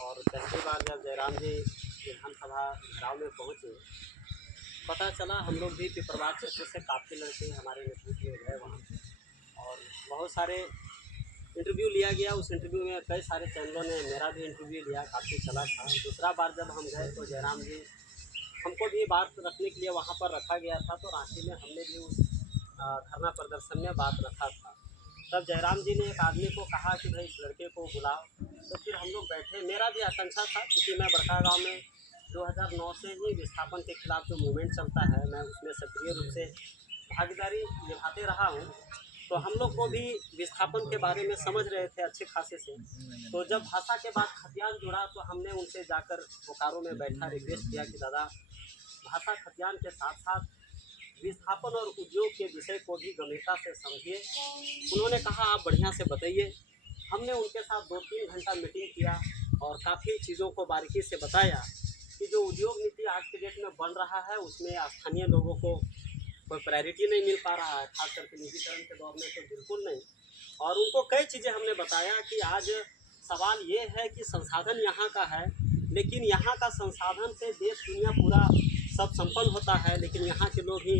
और पहली बार जब जयराम जी विधानसभा घेराव में पहुँचे, पता चला हम लोग भी पिपरवार क्षेत्र से काफ़ी लड़के हमारे नेतृत्व में गए वहाँ पे, और बहुत सारे इंटरव्यू लिया गया। उस इंटरव्यू में कई सारे चैनलों ने मेरा भी इंटरव्यू लिया, काफ़ी चला था। दूसरा बार जब हम गए तो जयराम जी हमको भी बात रखने के लिए वहाँ पर रखा गया था, तो रांची में हमने भी उस धरना प्रदर्शन में बात रखा था। तब जयराम जी ने एक आदमी को कहा कि भाई इस लड़के को बुलाओ, तो फिर हम लोग बैठे। मेरा भी आकांक्षा था, क्योंकि मैं बड़कागांव में 2009 से ही विस्थापन के खिलाफ जो मूवमेंट चलता है, मैं उसमें सक्रिय रूप से भागीदारी निभाते रहा हूँ। तो हम लोग को भी विस्थापन के बारे में समझ रहे थे अच्छे खासे से। तो जब भाषा के बाद खतियान जुड़ा, तो हमने उनसे जाकर बोकारो में बैठा रिक्वेस्ट किया कि दादा, भाषा खतियान के साथ साथ विस्थापन और उद्योग के विषय को भी गंभीरता से समझिए। उन्होंने कहा आप बढ़िया से बताइए। हमने उनके साथ 2-3 घंटा मीटिंग किया और काफ़ी चीज़ों को बारीकी से बताया कि जो उद्योग नीति आज के डेट में बन रहा है, उसमें स्थानीय लोगों को कोई प्रायोरिटी नहीं मिल पा रहा है, खास करके निजीकरण के दौर में तो बिल्कुल नहीं। और उनको कई चीज़ें हमने बताया कि आज सवाल ये है कि संसाधन यहाँ का है, लेकिन यहाँ का संसाधन से देश दुनिया पूरा सब संपन्न होता है, लेकिन यहाँ के लोग ही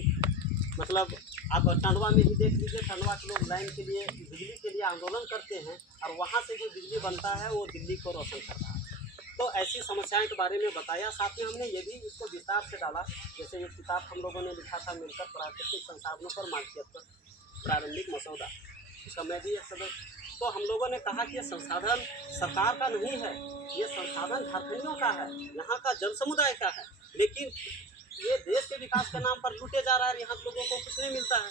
मतलब आप टंडवा में ही देख लीजिए, टंडवा के लोग लाइन के लिए, बिजली के लिए आंदोलन करते हैं, और वहाँ से जो बिजली बनता है वो दिल्ली को रोशन कर रहा है। तो ऐसी समस्याएं के बारे में बताया। साथ में हमने ये भी इसको विस्तार से डाला, जैसे एक किताब हम लोगों ने लिखा था मिलकर, प्राकृतिक संसाधनों पर मालिकियत पर प्रारंभिक मसौदा, उसका मैं भी एक सदस्य। तो हम लोगों ने कहा कि ये संसाधन सरकार का नहीं है, ये संसाधन झारखंडियों का है, यहाँ का जन समुदाय का है, लेकिन ये देश के विकास के नाम पर लूटे जा रहा है, यहाँ लोगों को कुछ नहीं मिलता है।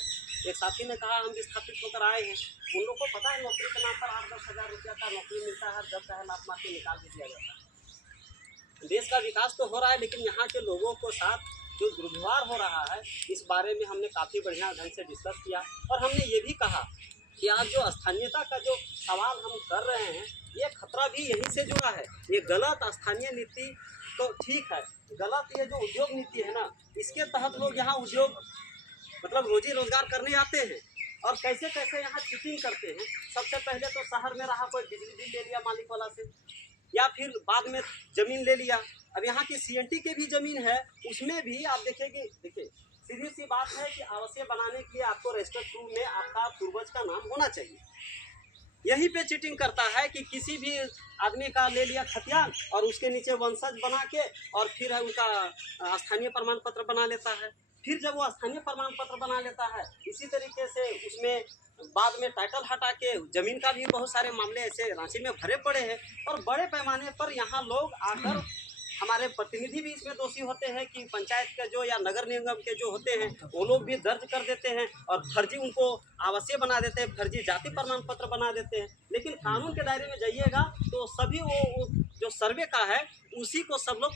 एक साथी ने कहा हम विस्थापित होकर आए हैं, उन लोगों को पता है नौकरी के नाम पर 8-10 हज़ार रुपया का नौकरी मिलता है, जब चाहे लात मार के निकाल भी दिया जाता है। देश का विकास तो हो रहा है, लेकिन यहाँ के लोगों को साथ जो दुर्व्यवहार हो रहा है, इस बारे में हमने काफ़ी बढ़िया ढंग से डिस्कस किया। और हमने ये भी कहा कि आज जो स्थानीयता का जो सवाल हम कर रहे हैं, ये खतरा भी यहीं से जुड़ा है। ये गलत स्थानीय नीति तो ठीक है, गलत ये जो उद्योग नीति है ना, इसके तहत लोग यहाँ उद्योग मतलब रोजी रोजगार करने आते हैं, और कैसे कैसे यहाँ चीटिंग करते हैं। सबसे पहले तो शहर में रहा, कोई बिजली बिल ले लिया मालिक वाला से, या फिर बाद में ज़मीन ले लिया। अब यहाँ की सीएनटी की भी ज़मीन है, उसमें भी आप देखेंगे, देखिए सीधी सी बात है कि आवासीय बनाने के लिए आपको रजिस्टर प्रूफ में आपका पूर्वज का नाम होना चाहिए। यहीं पे चीटिंग करता है कि किसी भी आदमी का ले लिया खतियान और उसके नीचे वंशज बना के, और फिर है उनका स्थानीय प्रमाण पत्र बना लेता है। फिर जब वो स्थानीय प्रमाण पत्र बना लेता है, इसी तरीके से उसमें बाद में टाइटल हटा के ज़मीन का भी बहुत सारे मामले ऐसे रांची में भरे पड़े हैं। और बड़े पैमाने पर यहाँ लोग आकर, हमारे प्रतिनिधि भी इसमें दोषी होते हैं कि पंचायत के जो या नगर निगम के जो होते हैं, वो लोग भी दर्ज कर देते हैं और फर्जी उनको आवासीय बना देते हैं, फर्जी जाति प्रमाण पत्र बना देते हैं। लेकिन कानून के दायरे में जाइएगा तो सभी वो जो सर्वे का है, उसी को सब लोग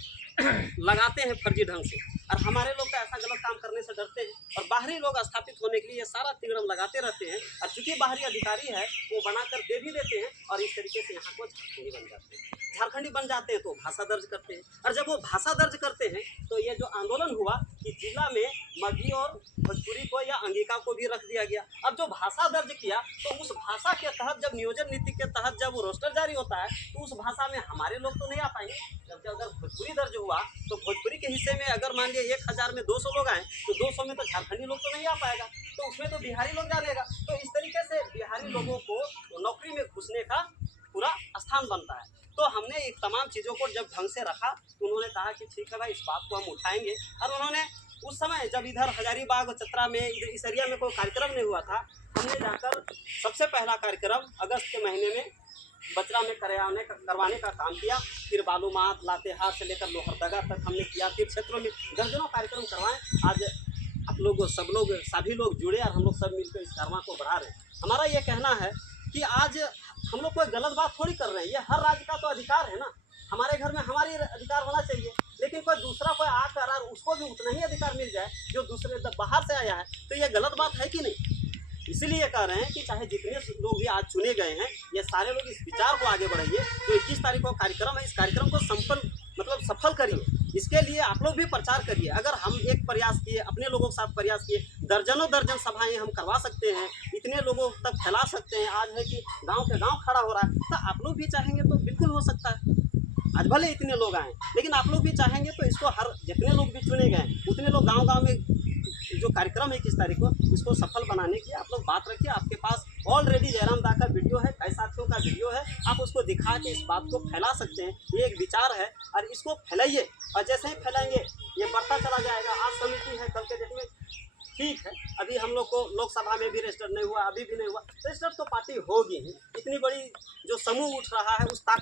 लगाते हैं फर्जी ढंग से। और हमारे लोग तो ऐसा गलत काम करने से डरते हैं, और बाहरी लोग स्थापित होने के लिए ये सारा तिगड़म लगाते रहते हैं। और चूंकि बाहरी अधिकारी है, वो बनाकर दे भी देते हैं, और इस तरीके से यहाँ को झारखंडी बन जाते हैं। झारखंडी बन जाते हैं तो भाषा दर्ज करते हैं, और जब वो भाषा दर्ज करते हैं तो ये जो आंदोलन हुआ कि जिला में मगही और भोजपुरी को या अंगिका को भी रख दिया गया। अब जो भाषा दर्ज किया, तो उस भाषा के तहत जब नियोजन नीति के तहत जब वो रोस्टर जारी होता है, तो उस भाषा में हमारे लोग तो नहीं आ पाएंगे। जबकि अगर भोजपुरी दर्ज हुआ, तो भोजपुरी के हिस्से में अगर मान लिया 1000 में 200 लोग आए, तो 200 में तो झारखंडी लोग तो नहीं आ पाएगा, तो उसमें तो बिहारी लोग जानेगा। तो इस तरीके से बिहारी लोगों को नौकरी में घुसने का पूरा स्थान बनता है। तो हमने एक तमाम चीज़ों को जब ढंग से रखा, तो उन्होंने कहा कि ठीक है भाई, इस बात को हम उठाएंगे। और उन्होंने उस समय जब इधर हजारीबाग और चतरा में, इधर इस एरिया में कोई कार्यक्रम नहीं हुआ था, हमने जाकर सबसे पहला कार्यक्रम अगस्त के महीने में बचरा में करवाने का काम किया। फिर बालूमाथ, लातेहार से लेकर लोहरदगा तक हमने किया। फिर क्षेत्रों में दर्जनों कार्यक्रम करवाएं। आज आप लोग सभी लोग जुड़े, और हम लोग सब मिलकर इस कारवां को बढ़ा रहे हैं। हमारा ये कहना है कि आज हम लोग कोई गलत बात थोड़ी कर रहे हैं, ये हर राज्य का तो अधिकार है ना। हमारे घर में हमारी अधिकार होना चाहिए, लेकिन कोई दूसरा कोई आकर और उसको भी उतना ही अधिकार मिल जाए जो दूसरे बाहर से आया है, तो ये गलत बात है कि नहीं। इसलिए कह रहे हैं कि चाहे जितने लोग भी आज चुने गए हैं, ये सारे लोग इस विचार को आगे बढ़ाइए। जो 21 तारीख को कार्यक्रम है, इस कार्यक्रम को सफल करिए। इसके लिए आप लोग भी प्रचार करिए। अगर हम एक प्रयास किए, अपने लोगों के साथ प्रयास किए, दर्जन सभाएं हम करवा सकते हैं, इतने लोगों तक फैला सकते हैं। आज है कि गांव के गांव खड़ा हो रहा है, तो आप लोग भी चाहेंगे तो बिल्कुल हो सकता है। आज भले इतने लोग आए, लेकिन आप लोग भी चाहेंगे तो इसको हर जितने लोग भी चुने गए उतने लोग गांव-गांव में जो कार्यक्रम है 21 तारीख को इसको सफल बनाने की आप लोग बात रखिए। आपके पास ऑलरेडी जयराम दा का वीडियो है, कई साथियों का वीडियो है, आप उसको दिखा के इस बात को फैला सकते हैं। ये एक विचार है और इसको फैलाइए, और जैसे ही फैलाएंगे ये बढ़ता चला जाएगा। आज समिति है, कल के डेट में ठीक है, अभी हम लोग को लोकसभा में भी रजिस्टर नहीं हुआ, अभी भी नहीं हुआ, रजिस्टर तो पार्टी होगी ही। इतनी बड़ी जो समूह उठ रहा है उस ताकत